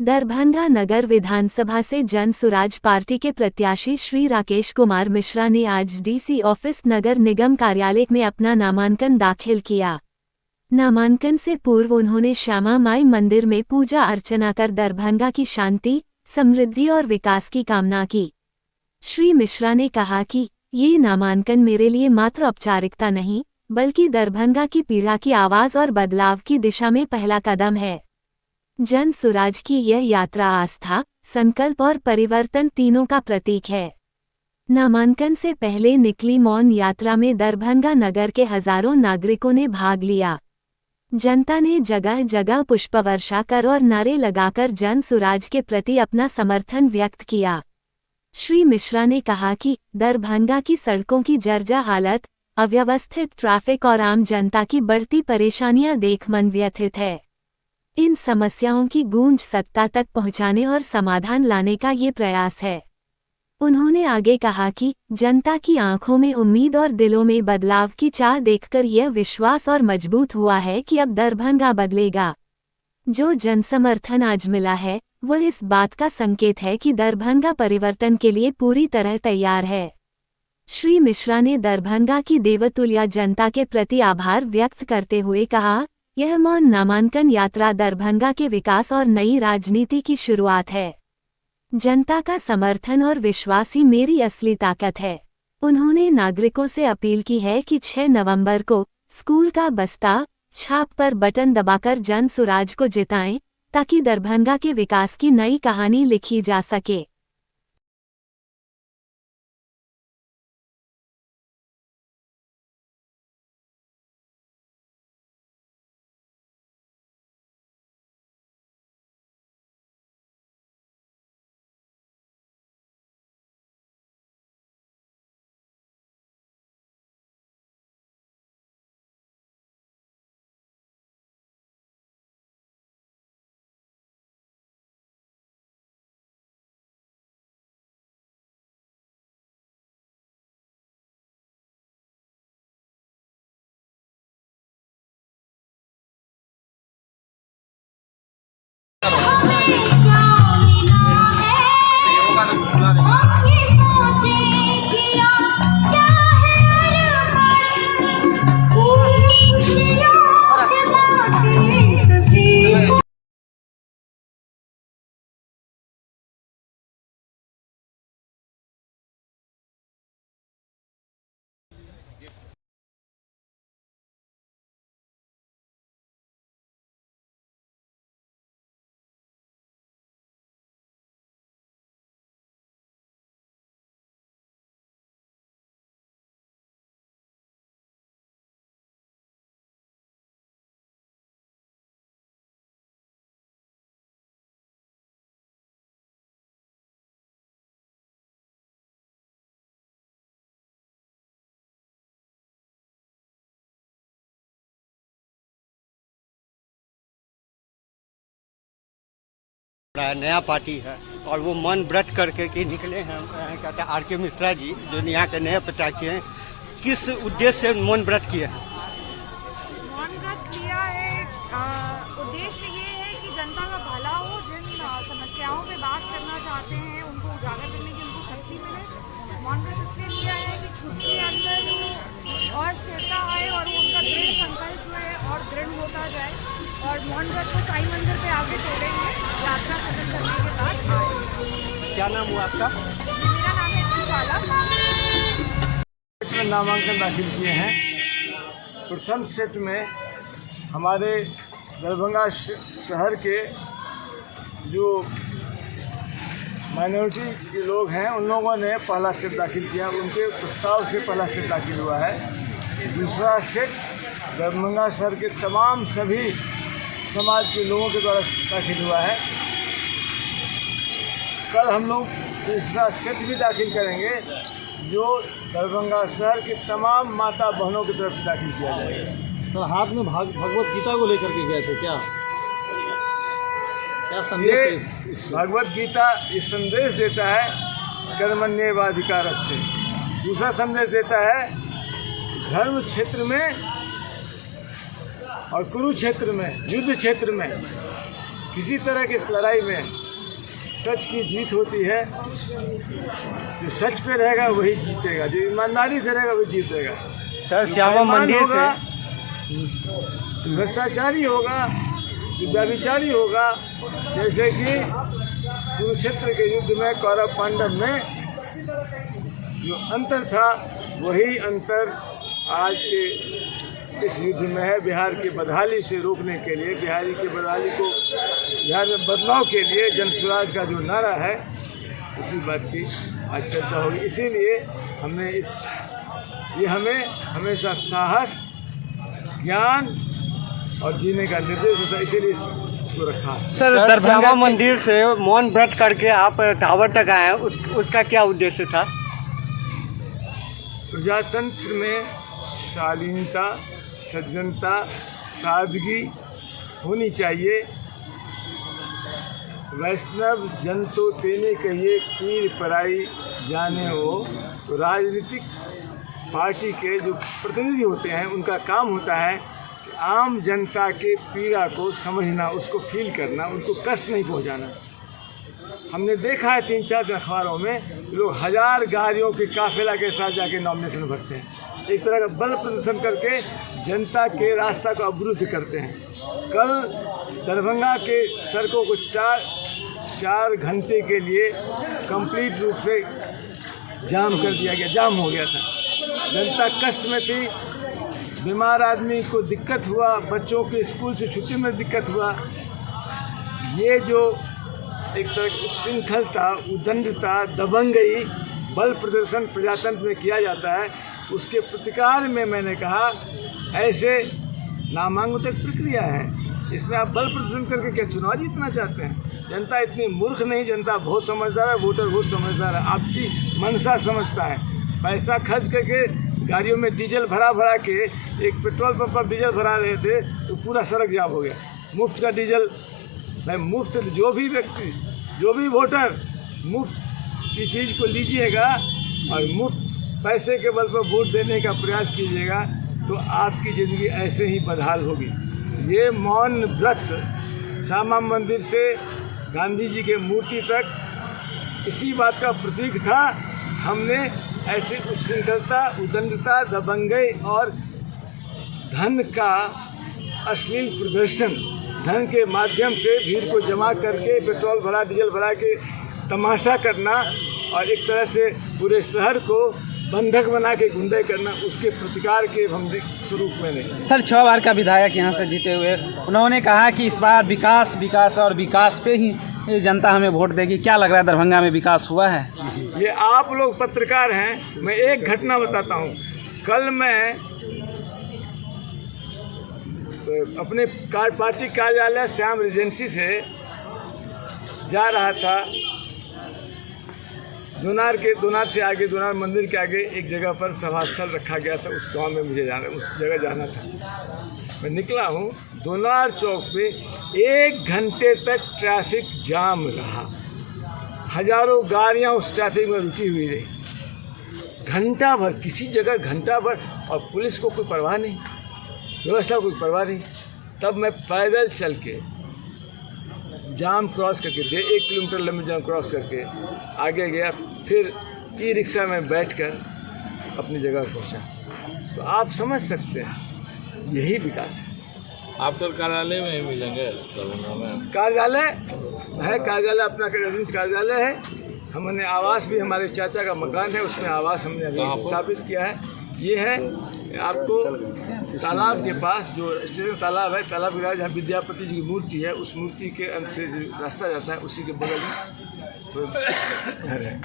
दरभंगा नगर विधानसभा से जन सुराज पार्टी के प्रत्याशी श्री राकेश कुमार मिश्रा ने आज डीसी ऑफिस नगर निगम कार्यालय में अपना नामांकन दाखिल किया। नामांकन से पूर्व उन्होंने श्यामा माई मंदिर में पूजा अर्चना कर दरभंगा की शांति, समृद्धि और विकास की कामना की। श्री मिश्रा ने कहा कि ये नामांकन मेरे लिए मात्र औपचारिकता नहीं, बल्कि दरभंगा की पीड़ा की आवाज और बदलाव की दिशा में पहला कदम है। जन सुराज की यह यात्रा आस्था, संकल्प और परिवर्तन तीनों का प्रतीक है। नामांकन से पहले निकली मौन यात्रा में दरभंगा नगर के हजारों नागरिकों ने भाग लिया। जनता ने जगह जगह पुष्पवर्षा कर और नारे लगाकर जन सुराज के प्रति अपना समर्थन व्यक्त किया। श्री मिश्रा ने कहा कि दरभंगा की सड़कों की जर्जर हालत, अव्यवस्थित ट्रैफिक और आम जनता की बढ़ती परेशानियां देख मन व्यथित है। इन समस्याओं की गूंज सत्ता तक पहुंचाने और समाधान लाने का ये प्रयास है। उन्होंने आगे कहा कि जनता की आंखों में उम्मीद और दिलों में बदलाव की चाह देखकर यह विश्वास और मजबूत हुआ है कि अब दरभंगा बदलेगा। जो जनसमर्थन आज मिला है, वह इस बात का संकेत है कि दरभंगा परिवर्तन के लिए पूरी तरह तैयार है। श्री मिश्रा ने दरभंगा की देवतुल्य जनता के प्रति आभार व्यक्त करते हुए कहा, यह मौन नामांकन यात्रा दरभंगा के विकास और नई राजनीति की शुरुआत है। जनता का समर्थन और विश्वास ही मेरी असली ताकत है। उन्होंने नागरिकों से अपील की है कि 6 नवंबर को स्कूल का बस्ता छाप पर बटन दबाकर जन सुराज को जिताएं, ताकि दरभंगा के विकास की नई कहानी लिखी जा सके। नया पार्टी है और वो मन व्रत करके के निकले हैं। कहते हैं आर.के. मिश्रा जी, जो यहाँ के नए प्रत्याशी हैं, किस उद्देश्य से मौन व्रत किए हैं? मौन व्रत किया है, उद्देश्य ये है कि जनता का भला हो। जिन समस्याओं पे बात करना चाहते हैं, उनको उजागर करने की उनको शक्ति मिले। मौन व्रत इसलिए लिया है कि खुद के अंदर और स्थिरता आए और वो उनका दृढ़ संकल्प जो है और दृढ़ होता जाए। और मौन व्रत को साई मंदिर पे आगे तोड़ेंगे यात्रा खत्म करने के बाद। क्या नाम हुआ आपका? मेरा नाम है विशाला। नामांकन दाखिल किए हैं। प्रथम सेट में हमारे दरभंगा शहर के जो माइनॉरिटी के लोग हैं, उन लोगों ने पहला सेट दाखिल किया। उनके प्रस्ताव से पहला सेट दाखिल हुआ है। दूसरा सेट दरभंगा शहर के तमाम सभी समाज के लोगों के द्वारा दाखिल हुआ है। कल हम लोग तीसरा सेट भी दाखिल करेंगे, जो दरभंगा शहर के तमाम माता बहनों की तरफ से दाखिल किया जाएगा। सर, हाथ में भगवत गीता को लेकर के गए थे, क्या संदेश है इस भगवत गीता इस संदेश देता है कर्मण्येवाधिकारस्ते। दूसरा संदेश देता है धर्म क्षेत्र में और कुरुक्षेत्र में, युद्ध क्षेत्र में किसी तरह की इस लड़ाई में सच की जीत होती है। जो सच पे रहेगा वही जीतेगा, जो ईमानदारी से रहेगा वही जीतेगा। सर श्यामा मंदिर से भ्रष्टाचारी होगा, जो व्यभिचारी होगा, जैसे कि कुरुक्षेत्र के युद्ध में कौरव पांडव में जो अंतर था वही अंतर आज के इस युद्ध में है। बिहार की बदहाली से रोकने के लिए, बिहारी की बदहाली को बिहार में बदलाव के लिए जन स्वराज का जो नारा है उसी बात की आज चर्चा होगी। इसीलिए हमने ये हमें हमेशा साहस, ज्ञान और जीने का निर्देश होता है, इसीलिए इसको रखा है। सर श्यामा मंदिर से मौन व्रत करके आप टावर तक आए हैं, उसका क्या उद्देश्य था? प्रजातंत्र में शालीनता, सज्जनता, सादगी होनी चाहिए। वैष्णव जन तो तेने कहिए पीर पराई जाने हो। तो राजनीतिक पार्टी के जो प्रतिनिधि होते हैं उनका काम होता है कि आम जनता के पीड़ा को समझना, उसको फील करना, उनको कष्ट नहीं पहुंचाना। हमने देखा है 3-4 अखबारों में लोग 1000 गाड़ियों के काफिला के साथ जाके नॉमिनेशन भरते हैं, एक तरह का बल प्रदर्शन करके जनता के रास्ता को अवरुद्ध करते हैं। कल दरभंगा के सड़कों को 4 घंटे के लिए कंप्लीट रूप से जाम कर दिया गया, जाम हो गया था। जनता कष्ट में थी, बीमार आदमी को दिक्कत हुआ, बच्चों के स्कूल से छुट्टी में दिक्कत हुआ। ये जो एक तरह की उच्छृंखलता, उदंडता, दबंगई, बल प्रदर्शन प्रजातंत्र में किया जाता है, उसके प्रतिकार में मैंने कहा ऐसे नामांकन एक प्रक्रिया है, इसमें आप बल प्रदर्शन करके क्या चुनाव जीतना चाहते हैं? जनता इतनी मूर्ख नहीं, जनता बहुत समझदार है, वोटर बहुत समझदार है, आपकी मनसा समझता है। पैसा खर्च करके गाड़ियों में डीजल भरा के, एक पेट्रोल पंप पर डीजल भरा रहे थे तो पूरा सड़क जाम हो गया। मुफ्त का डीजल, भाई मुफ्त, जो भी व्यक्ति, जो भी वोटर मुफ्त की चीज़ को लीजिएगा और मुफ्त पैसे के बल पर वोट देने का प्रयास कीजिएगा तो आपकी ज़िंदगी ऐसे ही बदहाल होगी। ये मौन व्रत श्यामा मंदिर से गांधी जी के मूर्ति तक इसी बात का प्रतीक था। हमने ऐसी उच्छृंखलता, उदंडता, दबंगई और धन का अश्लील प्रदर्शन, धन के माध्यम से भीड़ को जमा करके पेट्रोल भरा, डीजल भरा के तमाशा करना और एक तरह से पूरे शहर को बंधक बना के गुंडे करना, उसके प्रतिकार के हम स्वरूप में नहीं। सर 6 बार का विधायक यहाँ से जीते हुए, उन्होंने कहा कि इस बार विकास विकास और विकास पे ही जनता हमें वोट देगी। क्या लग रहा है, दरभंगा में विकास हुआ है? ये आप लोग पत्रकार हैं, मैं एक घटना बताता हूँ। कल मैं अपने पार्टी कार्यालय श्याम रेजेंसी से जा रहा था, दोनार से आगे, दोनार मंदिर के आगे एक जगह पर सभा स्थल रखा गया था, उस गांव में मुझे उस जगह जाना था। मैं निकला हूँ, दोनार चौक पे 1 घंटे तक ट्रैफिक जाम रहा, हजारों गाड़ियाँ उस ट्रैफिक में रुकी हुई रही, घंटा भर, किसी जगह घंटा भर, और पुलिस को कोई परवाह नहीं, व्यवस्था को कोई परवाह नहीं। तब मैं पैदल चल के जाम क्रॉस करके 1 किलोमीटर लंबी जाम क्रॉस करके आगे गया, फिर ई-रिक्शा में बैठकर अपनी जगह पहुंचा। तो आप समझ सकते हैं यही विकास है। आप सर कार्यालय में ही मिलेंगे दरभंगा में? कार्यालय है, कार्यालय अपना रेजिडेंस कार्यालय है। हमने आवास भी, हमारे चाचा का मकान है, उसमें आवास हमने अभी स्थापित किया है। ये है आपको तालाब के पास, जो स्टेशन तालाब है, तालाब के जहाँ विद्यापति जी की मूर्ति है, उस मूर्ति के अंत से रास्ता जाता है, उसी के बगल में घर है।